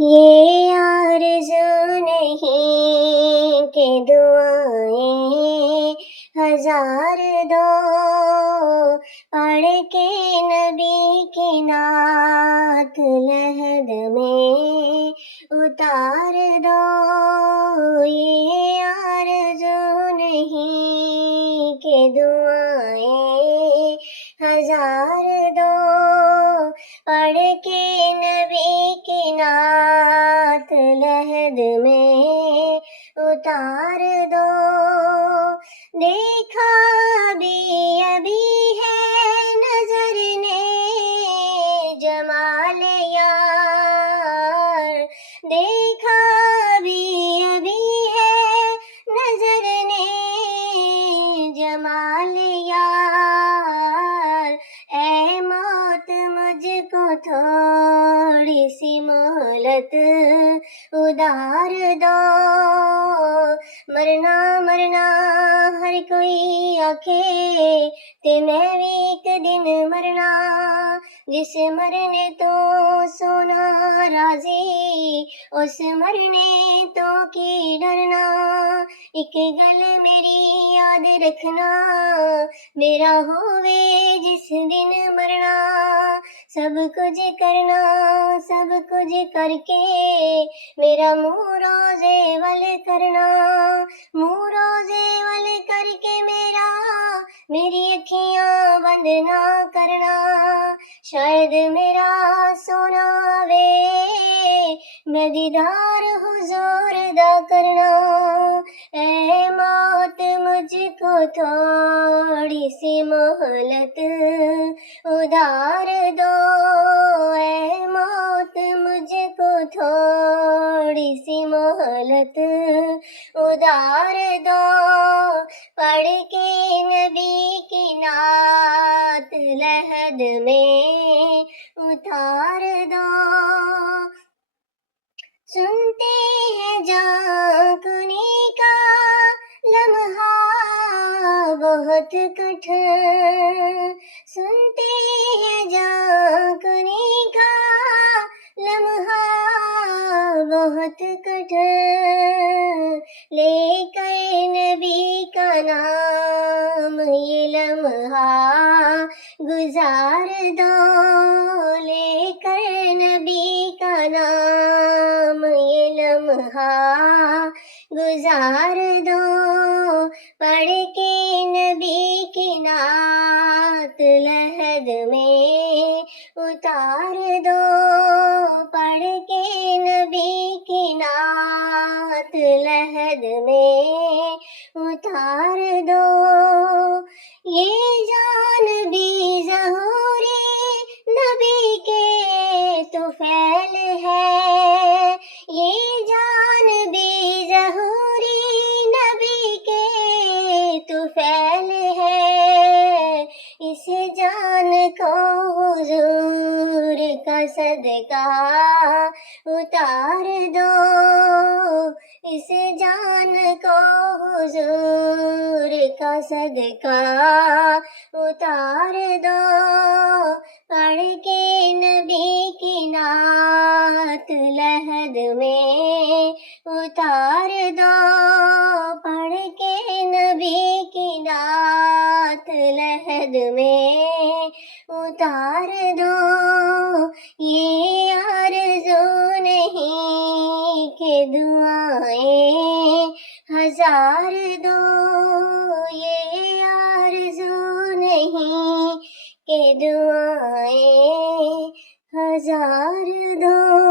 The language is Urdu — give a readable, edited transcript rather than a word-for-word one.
یہ آرزو نہیں کہ دعائیں ہزار دو، پڑھ کے نبی کی نعت لحد میں اتار دو۔ یہ آرزو نہیں کہ دعائیں ہزار دو، پڑھ کے نبی کی نعت لحد میں اتار دو۔ دیکھا ابھی ہے نظر نے جمال یار، دیکھا ابھی ہے نظر نے جمال یار، اے موت مجھ کو تھوڑی سی مہلت ادار دو۔ مرنا مرنا ہر کوئی آکھے تے میں بھی ایک دن مرنا، جس مرنے تو سونا راضی اس مرنے تو کی ڈرنا۔ ایک گل میری یاد رکھنا، میرا ہووے جس دن مرنا، سب کچھ کرنا سب کچھ کر کے میرا منہ روزے ول کرنا، منہ روزے ول کر کے میری اکھیاں بند نہ کرنا، شاید میرا سونا وے میں دیدار حضور دا کرنا۔ اے موت مجھ کو تھوڑی سی مہلت ادار دو، اے موت مجھ کو تھوڑی سی مہلت ادار دو۔ پڑھ کے نبی کی نعت لحد میں اتار دو۔ سنتے ہیں جھانکنے کا لمحہ بہت کٹھن، سنتے ہیں جھانکنے کا لمحہ بہت کٹھن، لے کر نبی کا نام یہ لمحہ گزار دو، لے کر نبی کا نام یہ لمحہ گزار دو۔ پڑھ کے نبی کی نعت لحد میں اتار دو، پڑھ کے نبی کی نعت لحد میں اتار دو۔ یہ جان بھی ظہوری نبی کے طفیل ہے، یہ جان بھی ظہوری نبی کے طفیل ہے، اس جان کو حضور کا صدقہ اتار دو، اس جان کو حضور کا صدقہ اتار دو۔ پڑھ کے نبی کی نعت لحد میں اتار دو، پڑھ کے نبی کی نعت لحد میں اتار دو۔ یہ آرزو نہیں کہ دعائیں ہزار دو، یہ آرزو نہیں کہ دعائیں ہزار دو۔